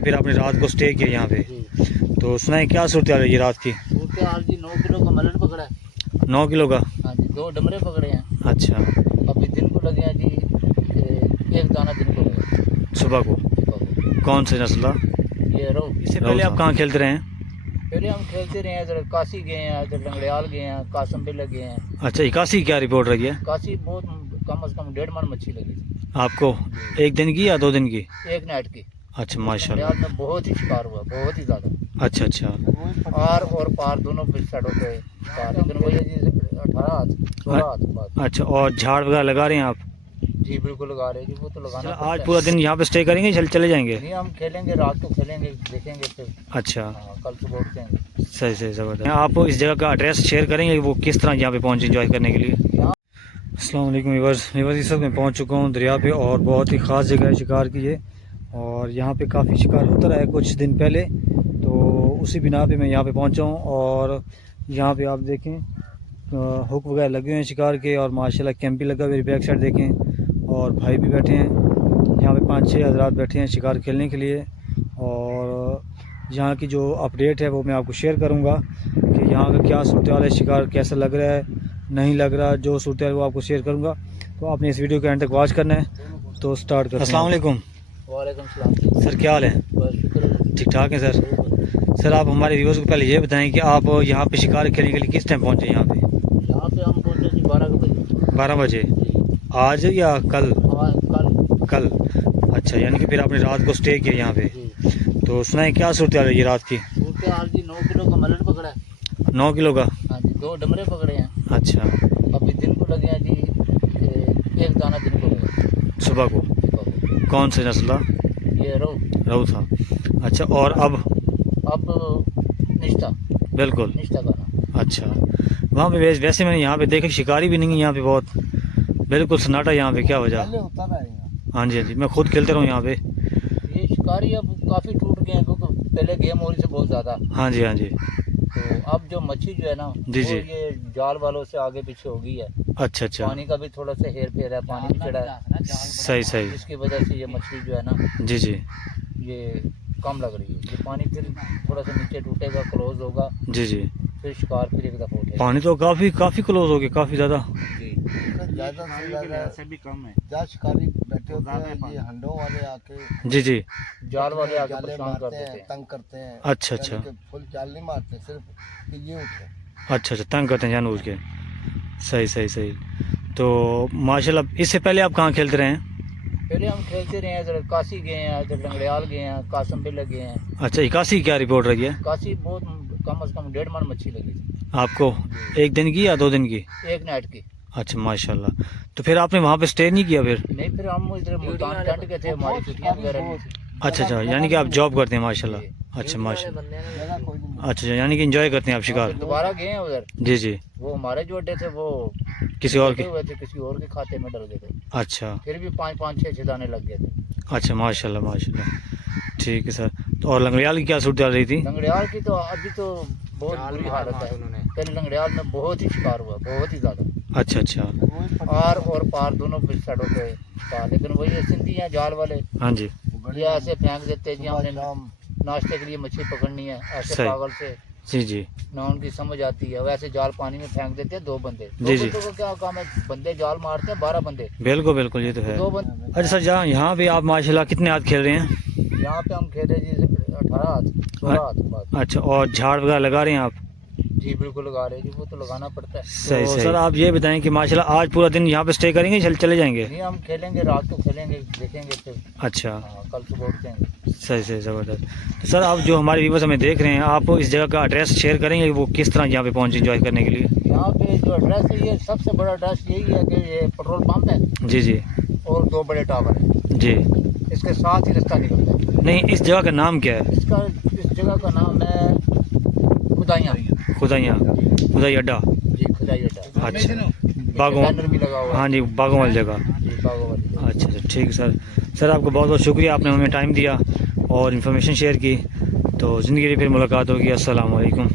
कि फिर आपने रात को स्टे किया यहाँ पे। जी। तो सुना है क्या सूरत हाल है ये रात की? सूरत हाल जी 9 किलो का मलन पकड़ा है। 9 किलो का? हाँ जी, 2 डमरे पकड़े हैं। अच्छा, अभी दिन को लगे हैं जी, एक दाना दिन को लगा सुबह को। सुबह कौन से नस्ल था? को। ये रो इससे पहले आप कहाँ खेलते रहे हैं? पहले हम खेलते रहे हैं, इधर काशी गए हैं, इधर लंगड़ियाल गए हैं, कासम पे लगे हैं। अच्छा, इक्यासी क्या रिपोर्ट रही है काशी बहुत कम से कम 1.5 मन मच्छी लगी थी आपको? एक दिन की या 2 दिन की? एक नाइट की। अच्छा माशाल्लाह। लंगड़ियाल में बहुत ही शिकार हुआ, बहुत ही ज्यादा। अच्छा अच्छा। पार और पार दोनों साइडों पे शिकार, लेकिन वही है जी 18 हाथ 16 हाथ बात। अच्छा, और झाड़ वगैरह लगा रहे हैं आप? जी बिल्कुल लगा रहे हैं जी, वो तो लगाना चलो, पड़ता आज है। पूरा दिन यहाँ पे स्टे करेंगे, चले जाएंगे? नहीं, हम खेलेंगे, रात को खेलेंगे, देखेंगे फिर। अच्छा, हाँ, कल सुबह उठेंगे। सही सही, ज़बरदस्त। आप इस जगह का एड्रेस शेयर करेंगे वो किस तरह यहाँ पे पहुँचे एंजॉय करने के लिए? यहाँ अस्सलाम वालेकुम व्यूअर्स, इस वक्त मैं पहुँच चुका हूँ दरिया पे और बहुत ही ख़ास जगह है शिकार की ये। और यहाँ पे काफ़ी शिकार होता रहा है कुछ दिन पहले, तो उसी बिना पे मैं यहाँ पे पहुँचा हूँ। और यहाँ पे आप देखें हुक वगैरह लगे हुए हैं शिकार के, और माशाल्लाह कैंप भी लगा, मेरी बैक साइड देखें, और भाई भी बैठे हैं यहाँ पे, 5-6 हज़रात बैठे हैं शिकार खेलने के लिए। और यहाँ की जो अपडेट है वो मैं आपको शेयर करूँगा कि यहाँ का क्या सूरत हाल है, शिकार कैसा लग रहा है, नहीं लग रहा, जो सूरत हाल वो आपको शेयर करूँगा। तो आपने इस वीडियो के एंड तक वॉच करना है। तो स्टार्ट करते हैं। अस्सलाम वालेकुम। वालेकुम सलाम सर, क्या हाल है? बस शुक्र है। ठीक ठाक है सर। सर, आप हमारे व्यूअर्स को पहले ये बताएं कि आप यहाँ पे शिकार खेलने के लिए किस टाइम पहुँचे यहाँ पे? यहाँ पे हम पहुँचे जी 12 बजे। 12 बजे? जी। आज या कल? हाँ, कल। अच्छा, यानी कि फिर आपने रात को स्टे किया यहाँ पे। जी। तो सुना है क्या सूरत हाल है ये रात की? सूरत हाल जी 9 किलो का मलन पकड़ा है। 9 किलो का? हाँ जी, 2 डमरे पकड़े हैं। अच्छा, अभी दिन को लगे हैं जी, एक दाना दिन को लगा सुबह को। सुबह को। कौन से नस्ल था? ये रो रहू था। अच्छा, और अब? निष्ठा बिल्कुल। निष्ठा का नाम। अच्छा, वहाँ पे वैसे मैंने यहाँ पे देखा शिकारी भी नहीं है यहाँ पे, बहुत बिल्कुल सन्नाटा यहाँ पे, क्या वजह? होता था यहाँ। हाँ जी हाँ जी, मैं खुद खेलता रहा हूँ यहाँ पे। ये शिकारी अब काफी टूट गए हैं, क्योंकि पहले गेम हो रही से बहुत ज्यादा। हाँ जी हाँ जी। तो अब जो मच्छी जो है ना, जी जी। ये जाल वालों से आगे पीछे हो गई है। अच्छा अच्छा, पानी का भी थोड़ा सा हेर फेर है, पानी भी चढ़ा है, सही सही। जिसकी वजह से ये मछली जो है ना, जी जी। ये कम लग रही है। ये पानी फिर थोड़ा सा नीचे टूटेगा, क्लोज होगा, जी जी। फिर शिकार फिर एक दफा उठेगा। पानी तो काफ़ी काफ़ी क्लोज हो गया, काफ़ी ज़्यादा। जी, ज्यादा से ज्यादा से भी कम है। क्या शिकारी बैठे होते हैं, ये हंडों वाले आके जी जी। जाल वाले आके जाले परेशान कर मारते देते हैं, हैं। तंग करते हैं। अच्छा अच्छा। यानी कि फुल जाल नहीं मारते, सिर्फ ये उठे। अच्छा अच्छा, तंग करते हैं जानबूझ के। सही सही सही। तो माशाल्लाह, इससे पहले आप कहाँ खेलते रहे हैं? पहले हम खेलते रहे हैं, इधर काशी गए हैं, इधर लंगड़ियाल गए हैं, कासम पे लगे हैं। अच्छा, इक्यासी क्या रिपोर्ट रही है काशी बहुत कम से कम 1.5 मन मच्छी लगी थी आपको? एक दिन की या 2 दिन की? एक नाइट की। अच्छा माशाल्लाह। तो फिर आपने वहाँ पे स्टे नहीं किया फिर? नहीं, फिर हम इधर मुल्तान कैंट के थे, हमारी छुट्टियां वगैरह नहीं थी। अच्छा अच्छा, यानी कि आप जॉब करते हैं माशाल्लाह। अच्छा माशाल्लाह। जगह कोई नहीं। अच्छा अच्छा, यानी कि एंजॉय करते हैं आप शिकार? दोबारा गए हैं उधर। जी जी। वो हमारे जो अड्डे थे वो किसी और लगे के? हुए थे, किसी और के खाते में डल गए थे। अच्छा फिर भी 5-5 6 दाने लग गए थे। अच्छा, माशाल्लाह माशाल्लाह। ठीक है सर। तो और लंगड़ियाल की क्या सूरत हाल रही थी? लंगड़ियाल की तो अभी तो बहुत बुरी हालत है। पहले लंगड़ियाल में बहुत ही शिकार हुआ, बहुत ही ज्यादा। अच्छा अच्छा। पार और पार दोनों साइडों पे शिकार, लेकिन वही है सिंधी हैं जाल वाले, हाँ जी। ये ऐसे फेंक देते हैं जी, हमने शाम नाश्ते के लिए मछली पकड़नी है, ऐसे सही। पागल से जी जी। ना उनकी समझ आती है। वैसे जाल पानी में फेंक देते हैं 2 बंदे। जी, जी। 2 बंदों को क्या काम है, बंदे जाल मारते हैं 12 बंदे, बिल्कुल बिल्कुल, ये तो है। 2 बंदे। अच्छा सर, यहाँ भी आप माशाल्लाह कितने हाथ खेल रहे हैं? यहाँ पे हम खेले जी 18 हाथ 16 हाथ बात। अच्छा, और झाड़ वगैरह लगा रहे हैं आप? जी बिल्कुल लगा रहे हैं जी, वो तो लगाना पड़ता है। सही सही। सर, आप ये बताएं कि माशाल्लाह आज पूरा दिन यहाँ पे स्टे करेंगे, चले जाएंगे? नहीं, हम खेलेंगे, रात को खेलेंगे, देखेंगे फिर। अच्छा, हाँ, कल सुबह उठेंगे। सही सही, ज़बरदस्त। तो सर, आप जो हमारे व्यूवर्स हमें देख रहे हैं, आप इस जगह का एड्रेस शेयर करेंगे कि वो किस तरह यहाँ पे पहुँचे एंजॉय करने के लिए? यहाँ पे जो एड्रेस है, ये सबसे बड़ा एड्रेस यही है कि ये पेट्रोल पंप है जी जी। और 2 बड़े टावर है, जी। इसके साथ ही रास्ता निकलता है। नहीं, इस जगह का नाम क्या है? इस जगह का नाम है खुदाइयाँ। खुदाई अड्डा? जी, खुदाई अड्डा। अच्छा, बागों बैनर भी लगा हुआ है। हाँ जी, बागों वाली जगह। जी, बागों वाली जगह। अच्छा अच्छा, ठीक है सर। सर, आपका बहुत बहुत शुक्रिया, आपने हमें टाइम दिया और इन्फॉर्मेशन शेयर की। तो ज़िंदगी में फिर मुलाकात होगी। अस्सलाम वालेकुम।